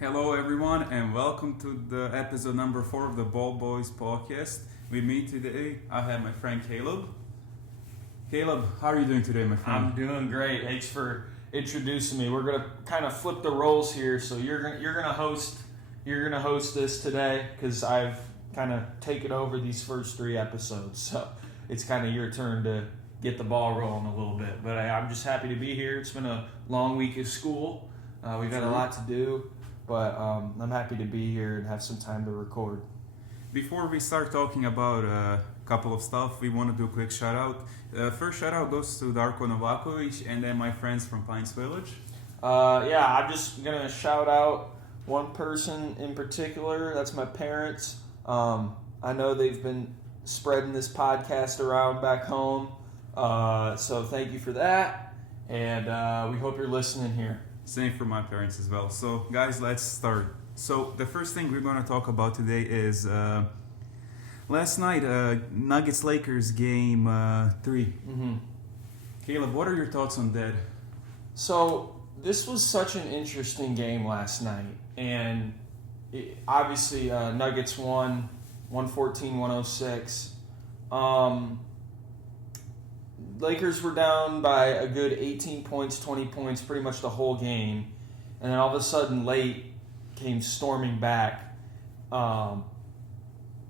Hello, everyone, and welcome to the episode number 4 of the Ball Boys podcast. With me today, I have my friend Caleb. Caleb, how are you doing today, my friend? I'm doing great. Thanks for introducing me. We're gonna kind of flip the roles here. So you're gonna host this today because I've kind of taken over these first 3 episodes. So it's kind of your turn to get the ball rolling a little bit. But I'm just happy to be here. It's been a long week of school. We've got a lot to do. But I'm happy to be here and have some time to record. Before we start talking about a couple of stuff, we want to do a quick shout out. First shout out goes to Darko Novakovic and then my friends from Pines Village. I'm just going to shout out one person in particular. That's my parents. I know they've been spreading this podcast around back home. So thank you for that. And we hope you're listening here. Same for my parents as well. So, guys, let's start. So, the first thing we're going to talk about today is last night, Nuggets-Lakers game 3. Mm-hmm. Caleb, what are your thoughts on that? So, this was such an interesting game last night. And obviously, Nuggets won 114-106. Lakers were down by a good 18 points, 20 points, pretty much the whole game. And then all of a sudden, late came storming back. One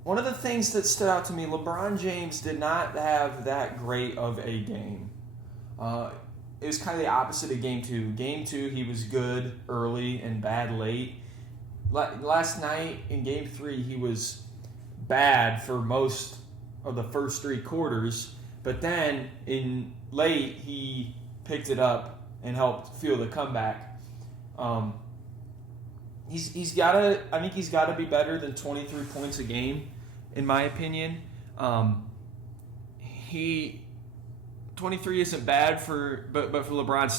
of the things that stood out to me, LeBron James did not have that great of a game. It was kind of the opposite of Game 2. Game 2, he was good early and bad late. Last night in Game 3, he was bad for most of the first 3 quarters. But then in late, he picked it up and helped fuel the comeback. He's got to. I think he's got to be better than 23 points a game, in my opinion. 23 isn't bad but for LeBron's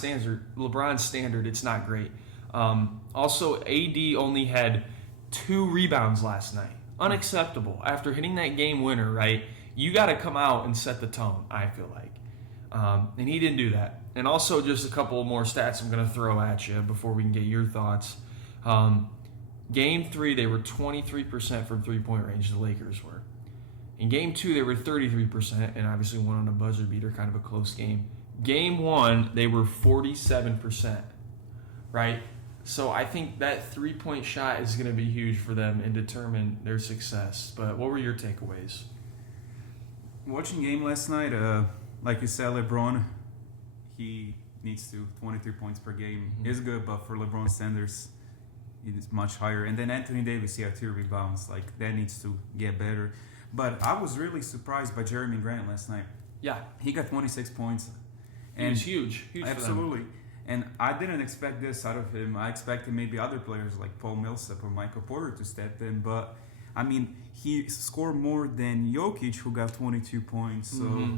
standard, it's not great. Also, AD only had 2 rebounds last night. Unacceptable after hitting that game winner, right? You got to come out and set the tone, I feel like. And he didn't do that. And also just a couple more stats I'm going to throw at you before we can get your thoughts. Game 3, they were 23% from three-point range, the Lakers were. In Game 2, they were 33%, and obviously won on a buzzer beater, kind of a close game. Game 1, they were 47%, right? So I think that three-point shot is going to be huge for them and determine their success. But what were your takeaways? Watching game last night, like you said, LeBron, he needs to 23 points per game is good, but for LeBron standards, it is much higher. And then Anthony Davis, he had 2 rebounds. Like, that needs to get better. But I was really surprised by Jeremy Grant last night. Yeah. He got 26 points. And he was huge absolutely. And I didn't expect this out of him. I expected maybe other players like Paul Millsap or Michael Porter to step in, but I mean, he scored more than Jokic, who got 22 points. So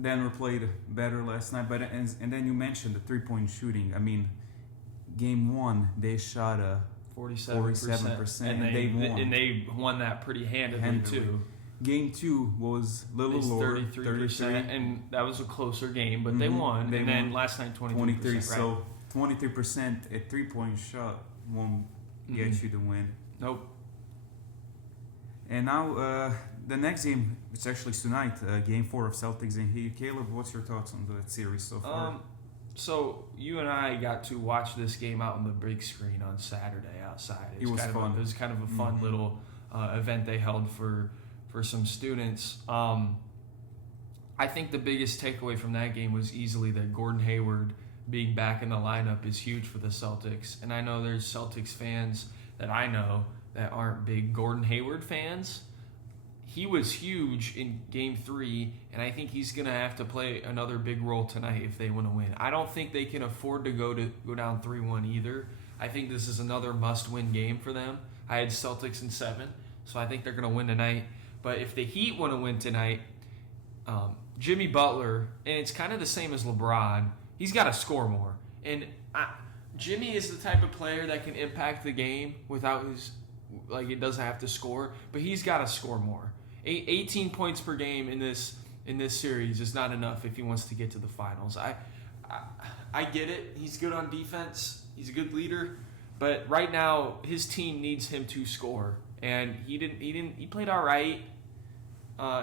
Denver played better last night. But and then you mentioned the 3-point shooting. I mean, game 1 they shot a 47%, and they won. And they won that pretty handily too. Game 2 was a little lower, 33%, and that was a closer game, but they won. And then last night, 23%. Right? So 23% a 3-point shot won't get you the win. Nope. And now the next game, it's actually tonight, Game 4 of Celtics and Heat. Caleb, what's your thoughts on the series so far? So you and I got to watch this game out on the big screen on Saturday outside. It was fun. It was kind of a fun little event they held for some students. I think the biggest takeaway from that game was easily that Gordon Hayward being back in the lineup is huge for the Celtics. And I know there's Celtics fans that I know that aren't big Gordon Hayward fans. He was huge in Game 3, and I think he's going to have to play another big role tonight if they want to win. I don't think they can afford to go down 3-1 either. I think this is another must-win game for them. I had Celtics in 7, so I think they're going to win tonight. But if the Heat want to win tonight, Jimmy Butler, and it's kind of the same as LeBron, he's got to score more. And Jimmy is the type of player that can impact the game without it doesn't have to score, but he's got to score more. 18 points per game in this series is not enough if he wants to get to the finals. I get it. He's good on defense. He's a good leader. But right now, his team needs him to score, and he didn't. He played all right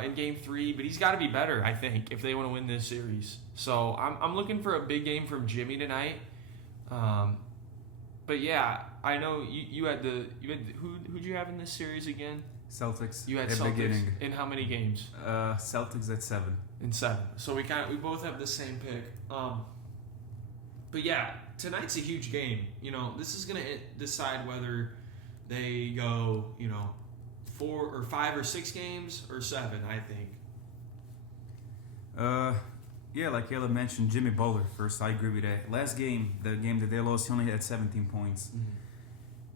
in Game 3, but he's got to be better, I think, if they want to win this series. So I'm looking for a big game from Jimmy tonight. But yeah, I know you had who'd you have in this series again? Celtics. You had at Celtics beginning. in how many games? Celtics at 7. In 7. So we both have the same pick. But yeah, tonight's a huge game. You know, this is gonna decide whether they go, 4 or 5 or 6 games or 7. I think. Yeah, like Caleb mentioned, Jimmy Butler first. I agree with that. Last game, the game that they lost, he only had 17 points.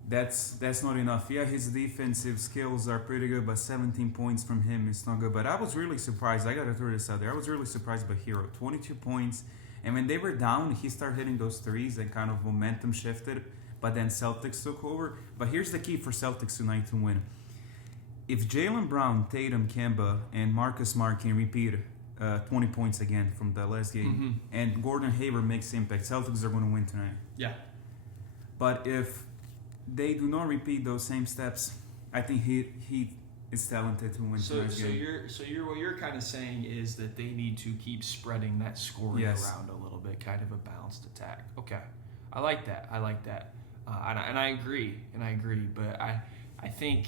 That's not enough. Yeah, his defensive skills are pretty good, but 17 points from him is not good. But I was really surprised. I gotta throw this out there. I was really surprised by Hero. 22 points, and when they were down, he started hitting those threes and kind of momentum shifted. But then Celtics took over. But here's the key for Celtics tonight to win. If Jaylen Brown, Tatum, Kemba, and Marcus Smart can repeat 20 points again from the last game, and Gordon Hayward makes impact, Celtics are going to win tonight. Yeah. But if they do not repeat those same steps, I think he is talented to win tonight's game. What you're kind of saying is that they need to keep spreading that scoring around a little bit, kind of a balanced attack. Okay, I like that. And I agree. But I think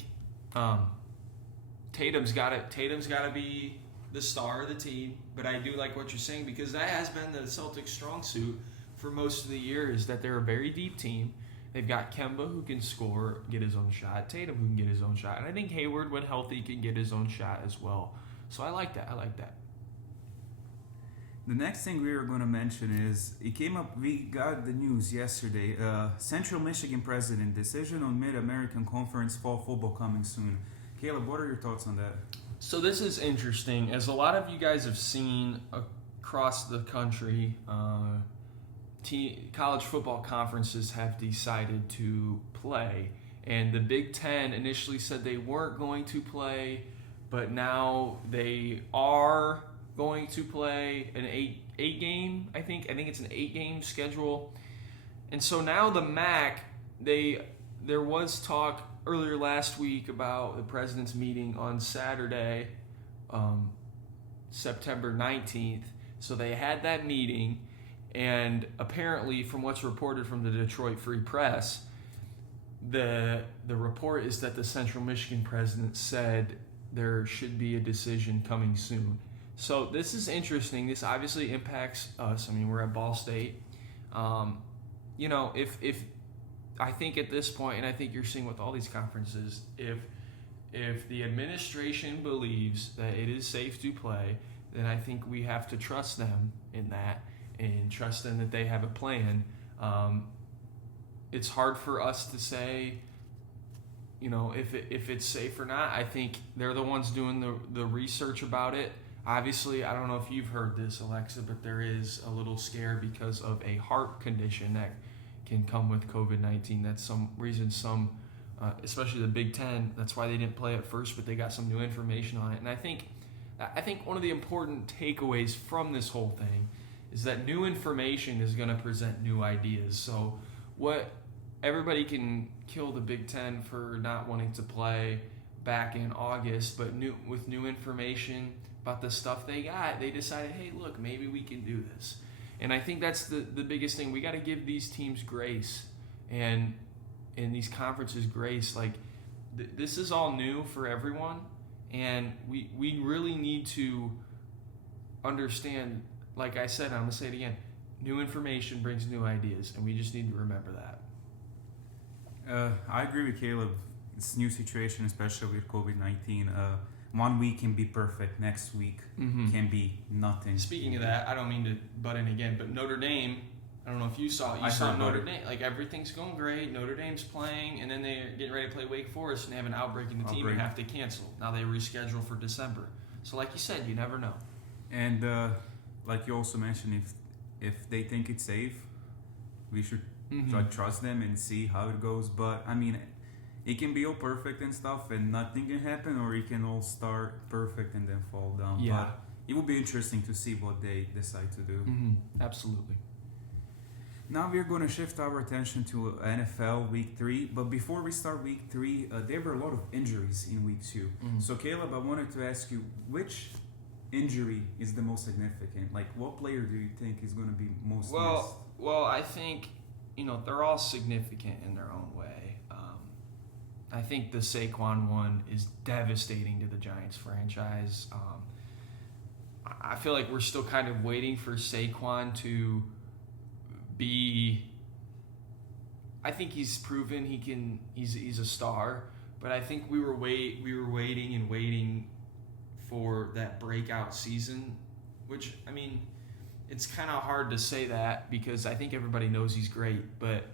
Tatum's got to be the star of the team. But I do like what you're saying, because that has been the Celtics' strong suit for most of the year, is that they're a very deep team. They've got Kemba, who can score, get his own shot. Tatum, who can get his own shot. And I think Hayward, when healthy, can get his own shot as well. So I like that. The next thing we are going to mention is, it came up, we got the news yesterday, Central Michigan president, decision on Mid-American Conference fall football coming soon. Caleb, what are your thoughts on that? So this is interesting. As a lot of you guys have seen across the country, college football conferences have decided to play. And the Big Ten initially said they weren't going to play, but now they are going to play an eight game, I think it's an 8-game schedule. And so now the MAC, there was talk earlier last week about the president's meeting on Saturday, September 19th. So they had that meeting, and apparently, from what's reported from the Detroit Free Press, the report is that the Central Michigan president said there should be a decision coming soon. So this is interesting. This obviously impacts us. I mean, we're at Ball State. If I think at this point, and I think you're seeing with all these conferences, if the administration believes that it is safe to play, then I think we have to trust them in that, and trust them that they have a plan. It's hard for us to say, if it's safe or not. I think they're the ones doing the research about it. Obviously, I don't know if you've heard this, Alexa, but there is a little scare because of a heart condition that can come with COVID-19. That's some reason especially the Big Ten, that's why they didn't play at first, but they got some new information on it. And I think one of the important takeaways from this whole thing is that new information is going to present new ideas. So everybody can kill the Big Ten for not wanting to play back in August, but with new information about the stuff they got, they decided, hey, look, maybe we can do this. And I think that's the biggest thing. We got to give these teams grace and these conferences grace. Like, this is all new for everyone, and we really need to understand, like I said, I'm going to say it again, new information brings new ideas, and we just need to remember that. I agree with Caleb. It's a new situation, especially with COVID-19. 1 week can be perfect. Next week can be nothing. Speaking of that, I don't mean to butt in again, but Notre Dame, I don't know if you saw it. You saw Notre Dame. Like, everything's going great. Notre Dame's playing, and then they're getting ready to play Wake Forest, and they have an outbreak in the team and have to cancel. Now they reschedule for December. So like you said, you never know. And like you also mentioned, if they think it's safe, we should trust them and see how it goes. But, I mean, it can be all perfect and stuff, and nothing can happen, or it can all start perfect and then fall down. Yeah. But it will be interesting to see what they decide to do. Absolutely. Now we're going to shift our attention to NFL Week 3. But before we start Week 3, there were a lot of injuries in Week 2. So Caleb, I wanted to ask you, which injury is the most significant? Like, what player do you think is going to be most missed? Well, I think, they're all significant in their own way. I think the Saquon one is devastating to the Giants franchise. I feel like we're still kind of waiting for Saquon to be. I think he's proven he's a star, but I think we were waiting for that breakout season, which, I mean, it's kind of hard to say that because I think everybody knows he's great, but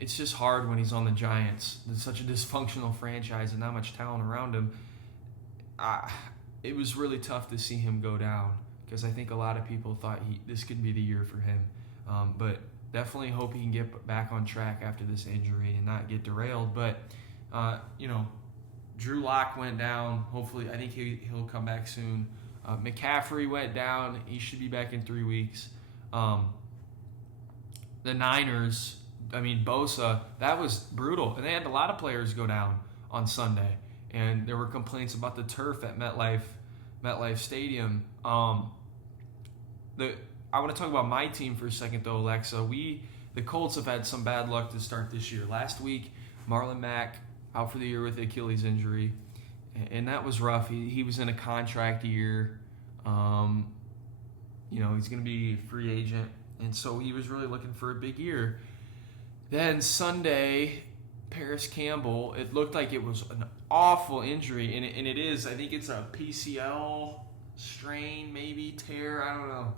it's just hard when he's on the Giants. It's such a dysfunctional franchise and not much talent around him. It was really tough to see him go down because I think a lot of people thought this could be the year for him. But definitely hope he can get back on track after this injury and not get derailed. But, Drew Lock went down. Hopefully, I think he'll come back soon. McCaffrey went down. He should be back in 3 weeks. The Niners, Bosa, that was brutal. And they had a lot of players go down on Sunday. And there were complaints about the turf at MetLife Stadium. I want to talk about my team for a second, though, Alexa. The Colts have had some bad luck to start this year. Last week, Marlon Mack out for the year with Achilles injury. And that was rough. He was in a contract year. He's going to be a free agent. And so he was really looking for a big year. Then Sunday, Paris Campbell, it looked like it was an awful injury. And it is. I think it's a PCL strain, maybe, tear. I don't know.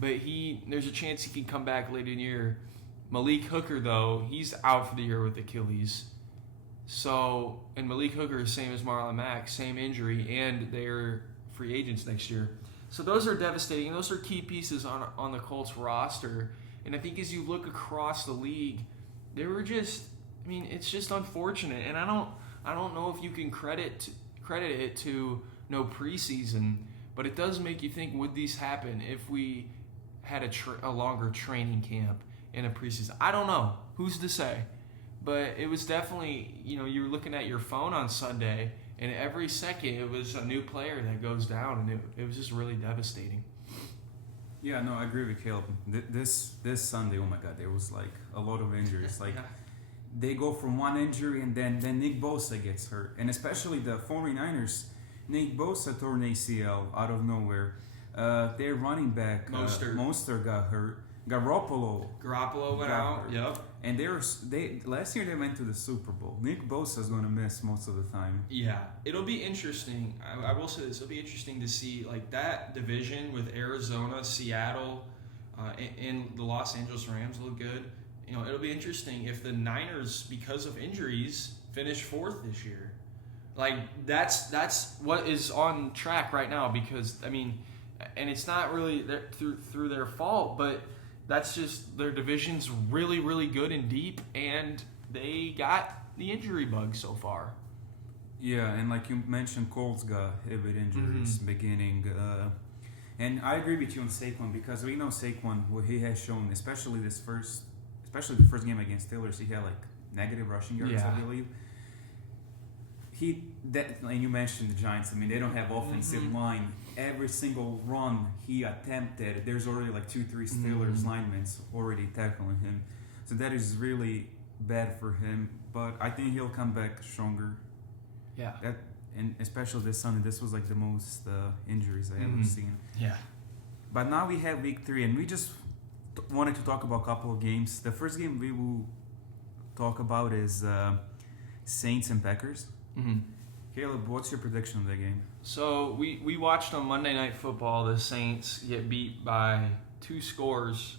But there's a chance he can come back later in the year. Malik Hooker, though, he's out for the year with Achilles. So, and Malik Hooker is same as Marlon Mack, same injury, and they're free agents next year. So those are devastating. Those are key pieces on the Colts roster. And I think as you look across the league, they were just, it's just unfortunate. And I don't know if you can credit it to no preseason, but it does make you think, would these happen if we had a longer training camp in a preseason? I don't know. Who's to say? But it was definitely, you were looking at your phone on Sunday, and every second it was a new player that goes down, and it was just really devastating. Yeah, no, I agree with Caleb. This Sunday, oh my God, there was like a lot of injuries. Like they go from one injury, and then Nick Bosa gets hurt, and especially the 49ers. Nick Bosa tore an ACL out of nowhere. Their running back Mostert got hurt. Garoppolo went out. Hurt. Yep. And last year they went to the Super Bowl. Nick Bosa is going to miss most of the time. Yeah, it'll be interesting. I will say this: it'll be interesting to see like that division with Arizona, Seattle, and the Los Angeles Rams look good. It'll be interesting if the Niners, because of injuries, finish fourth this year. Like that's what is on track right now because and it's not really through their fault, but that's just their division's really, really good and deep, and they got the injury bug so far. Yeah, and like you mentioned, Colts got hit with injuries beginning. And I agree with you on Saquon because we know Saquon, what he has shown, especially the first game against Steelers, he had like negative rushing yards, I believe. And you mentioned the Giants. They don't have offensive line. Every single run he attempted, there's already like 2-3 Steelers linemen already tackling him. So that is really bad for him. But I think he'll come back stronger. Yeah. And especially this Sunday, this was like the most injuries I ever seen. Yeah. But now we have Week 3, and we just wanted to talk about a couple of games. The first game we will talk about is Saints and Packers. Caleb, what's your prediction of that game? So we watched on Monday Night Football the Saints get beat by 2 scores,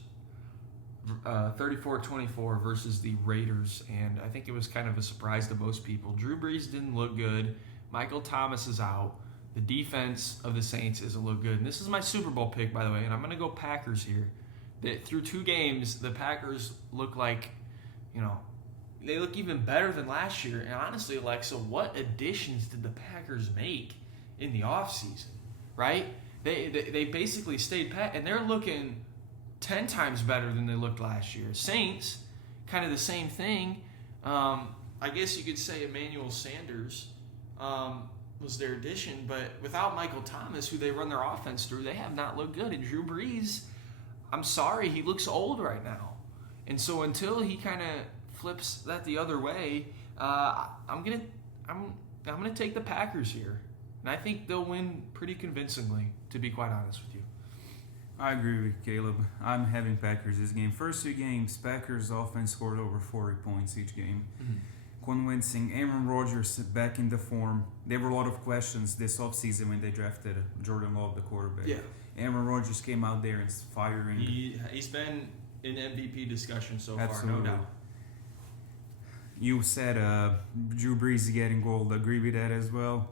34-24 versus the Raiders, and I think it was kind of a surprise to most people. Drew Brees didn't look good. Michael Thomas is out. The defense of the Saints doesn't look good. And this is my Super Bowl pick, by the way, and I'm going to go Packers here. Through 2 games, the Packers look like, they look even better than last year. And honestly, Alexa, what additions did the Packers make in the offseason, right? They basically stayed pat, and they're looking 10 times better than they looked last year. Saints, kind of the same thing. I guess you could say Emmanuel Sanders was their addition, but without Michael Thomas, who they run their offense through, they have not looked good. And Drew Brees, I'm sorry, he looks old right now. And so until he kind of flips that the other way, I'm gonna take the Packers here, and I think they'll win pretty convincingly. To be quite honest with you. I agree with Caleb. I'm having Packers this game. First 2 games, Packers offense scored over 40 points each game. Convincing. Aaron Rodgers back in the form. There were a lot of questions this offseason when they drafted Jordan Love, the quarterback. Yeah. Aaron Rodgers came out there and firing. He's been in MVP discussion so Absolutely. far, no doubt. You said Drew Brees getting gold. Agree with that as well.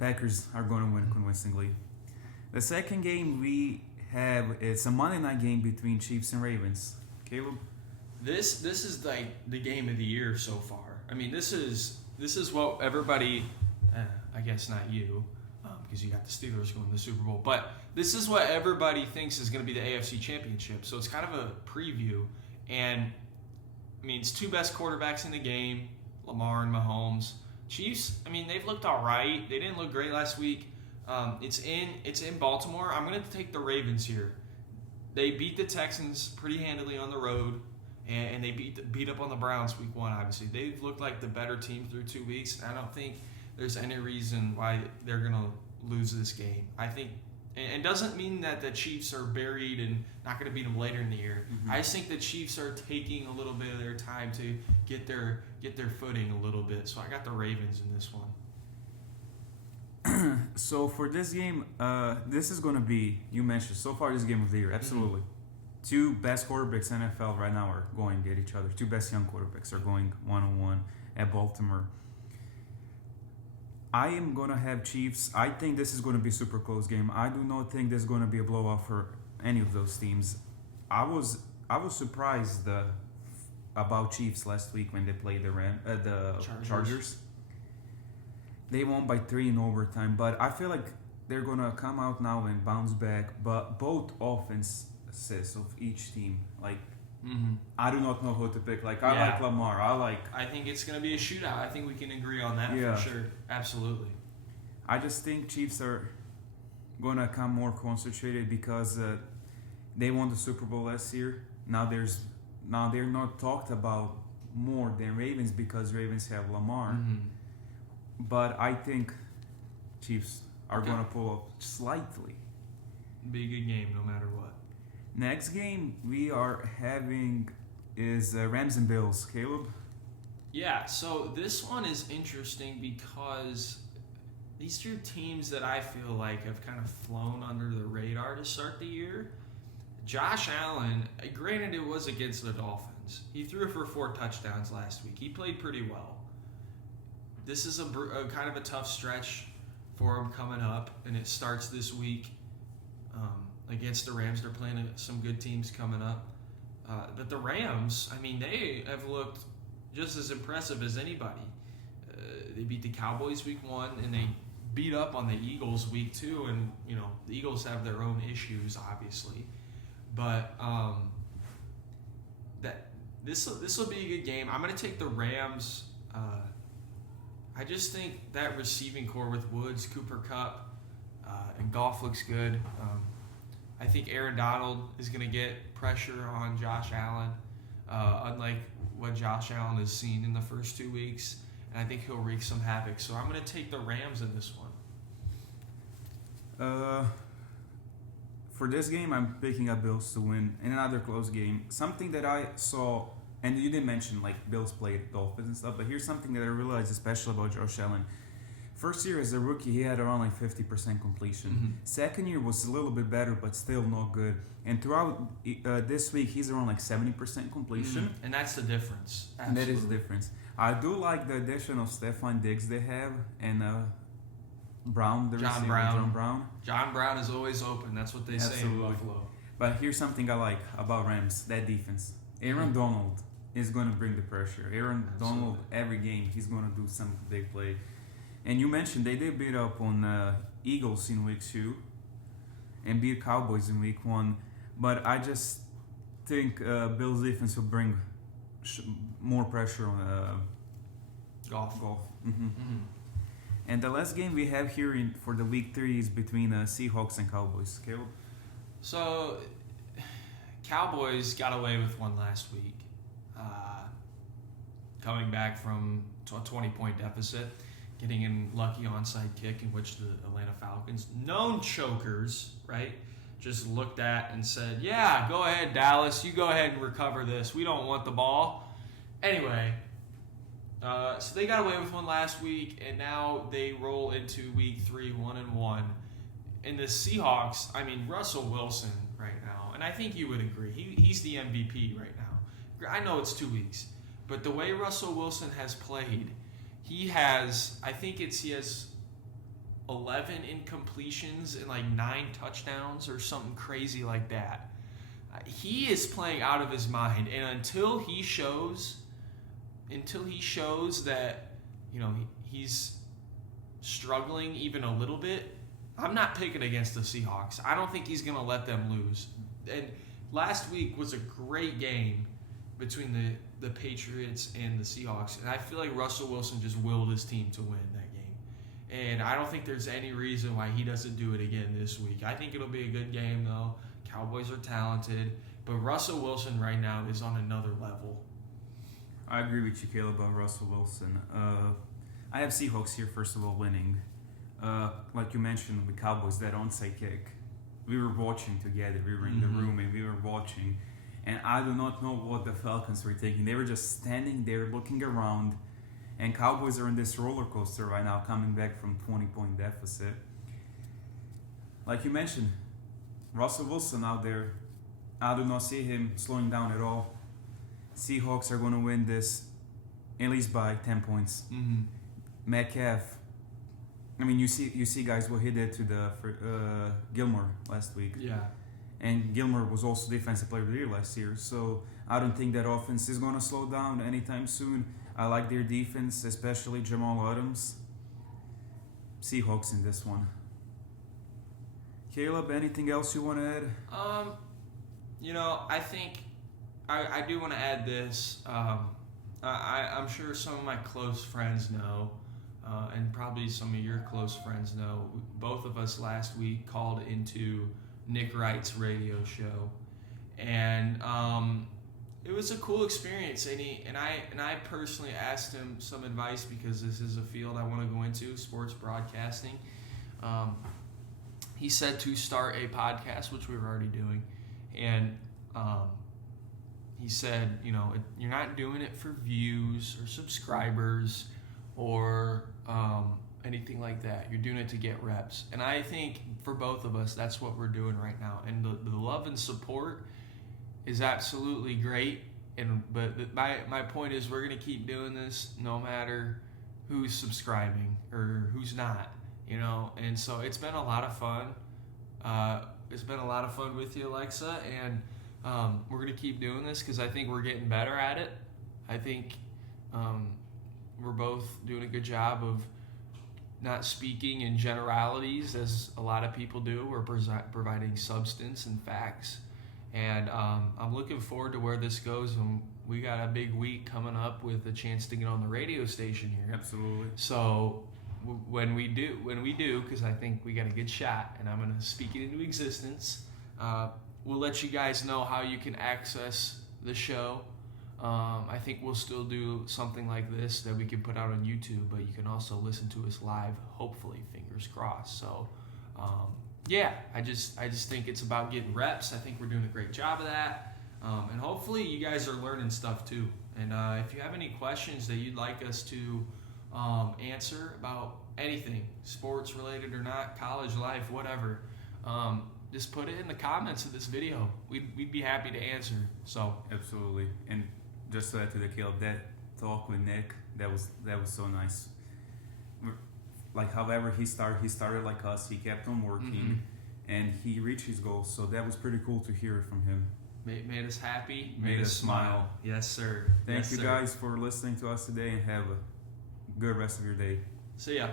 Packers are going to win convincingly. The second game we have, it's a Monday night game between Chiefs and Ravens. Caleb? This is like the game of the year so far. I mean, this is what everybody, I guess not you, because you got the Steelers going to the Super Bowl, but this is what everybody thinks is going to be the AFC Championship. So it's kind of a preview, and I mean, it's 2 best quarterbacks in the game, Lamar and Mahomes. Chiefs, I mean, they've looked all right. They didn't look great last week. It's in Baltimore. I'm going to take the Ravens here. They beat the Texans pretty handily on the road, and they beat up on the Browns week 1, obviously. They've looked like the better team through 2 weeks. I don't think there's any reason why they're going to lose this game. I think, and it doesn't mean that the Chiefs are buried and not going to beat them later in the year. Mm-hmm. I just think the Chiefs are taking a little bit of their time to get their footing a little bit. So I got the Ravens in this one. So for this game, this is going to be, you mentioned, so far this game of the year, absolutely. 2 best quarterbacks in NFL right now are going at each other. 2 best young quarterbacks are going one-on-one at Baltimore. I am going to have Chiefs. I think this is going to be a super close game. I do not think there's going to be a blowout for any of those teams. I was surprised about Chiefs last week when they played the Chargers. They won by 3 in overtime, but I feel like they're going to come out now and bounce back. But both offenses of each team, like, I do not know who to pick. Like, I like Lamar. I think it's going to be a shootout. I think we can agree on that for sure. Absolutely. I just think Chiefs are going to come more concentrated because they won the Super Bowl last year. Now they're not talked about more than Ravens because Ravens have Lamar. But I think Chiefs are going to pull up slightly. Be a good game no matter what. Next game we are having is Rams and Bills. Caleb? Yeah, so this one is interesting because these are teams that I feel like have kind of flown under the radar to start the year. Josh Allen, granted it was against the Dolphins. He threw for 4 touchdowns last week. He played pretty well. This is a kind of a tough stretch for him coming up, and it starts this week against the Rams. They're playing some good teams coming up. But the Rams, I mean, they have looked just as impressive as anybody. They beat the Cowboys week 1, and they beat up on the Eagles week 2, and, you know, the Eagles have their own issues, obviously. But this will be a good game. I'm going to take the Rams. I just think that receiving core with Woods, Cooper Kupp, and Goff looks good. I think Aaron Donald is going to get pressure on Josh Allen, unlike what Josh Allen has seen in the first 2 weeks, and I think he'll wreak some havoc. So I'm going to take the Rams in this one. For this game, I'm picking up Bills to win in another close game. Something that I saw, and you didn't mention, like, Bills played Dolphins and stuff, but here's something that I realized especially about Josh Allen. First year as a rookie, he had around like 50% completion. Second year was a little bit better, but still not good. And throughout this week, he's around like 70% completion. And that's the difference. And that is the difference. I do like the addition of Stephon Diggs they have, and Brown, the receiver, John Brown. John Brown is always open. That's what they say in Buffalo. But here's something I like about Rams, that defense. Aaron Donald is going to bring the pressure. Donald, every game, he's going to do some big play. And you mentioned they did beat up on Eagles in week 2 and beat Cowboys in week 1. But I just think Bills defense will bring more pressure on Golf. Mm-hmm. And the last game we have here for the week 3 is between Seahawks and Cowboys. Caleb? So, Cowboys got away with one last week, coming back from a 20-point deficit, getting an lucky onside kick in which the Atlanta Falcons, known chokers, right, just looked at and said, yeah, go ahead, Dallas. You go ahead and recover this. We don't want the ball. Anyway, so they got away with one last week, and now they roll into week 3, 1-1. And the Seahawks, I mean, Russell Wilson right now, and I think you would agree, he's the MVP right now. I know it's 2 weeks, but the way Russell Wilson has played, he has 11 incompletions and like 9 touchdowns or something crazy like that. He is playing out of his mind, and until he shows that, you know, he's struggling even a little bit, I'm not picking against the Seahawks. I don't think he's going to let them lose. And last week was a great game between the Patriots and the Seahawks, and I feel like Russell Wilson just willed his team to win that game. And I don't think there's any reason why he doesn't do it again this week. I think it'll be a good game, though. Cowboys are talented, but Russell Wilson right now is on another level. I agree with you, Caleb, about Russell Wilson. I have Seahawks here, first of all, winning. Like you mentioned with Cowboys, that onside kick. We were watching together. We were in the room and we were watching. And I do not know what the Falcons were thinking. They were just standing there looking around. And Cowboys are in this roller coaster right now, coming back from 20-point deficit. Like you mentioned, Russell Wilson out there, I do not see him slowing down at all. Seahawks are going to win this at least by 10 points. Metcalf, I mean, you see guys what he did to the Gilmore last week. Yeah. And Gilmore was also Defensive Player of the Year last year. So I don't think that offense is going to slow down anytime soon. I like their defense, especially Jamal Adams. Seahawks in this one. Caleb, anything else you want to add? I think I do want to add this. I'm sure some of my close friends know, and probably some of your close friends know, both of us last week called into Nick Wright's radio show, and it was a cool experience. And I personally asked him some advice because this is a field I want to go into, sports broadcasting. He said to start a podcast, which we were already doing, and he said, you're not doing it for views or subscribers or anything like that. You're doing it to get reps. And I think for both of us, that's what we're doing right now. And the love and support is absolutely great. But my point is, we're going to keep doing this no matter who's subscribing or who's not. And so it's been a lot of fun. It's been a lot of fun with you, Alexa, and we're going to keep doing this because I think we're getting better at it. I think we're both doing a good job of not speaking in generalities as a lot of people do. We're providing substance and facts, and I'm looking forward to where this goes. And we got a big week coming up with a chance to get on the radio station here. Absolutely. So when we do, because I think we got a good shot, and I'm going to speak it into existence. We'll let you guys know how you can access the show. I think we'll still do something like this that we can put out on YouTube, but you can also listen to us live, hopefully, fingers crossed. So, I just think it's about getting reps. I think we're doing a great job of that. And hopefully you guys are learning stuff too. And if you have any questions that you'd like us to answer about anything, sports related or not, college life, whatever, just put it in the comments of this video. We'd be happy to answer. So absolutely. And just to add to the Caleb, that talk with Nick, that was so nice. Like however he started like us. He kept on working, and he reached his goals. So that was pretty cool to hear from him. Made us happy. Made us smile. Yes, sir. Thank you guys for listening to us today, and have a good rest of your day. See ya.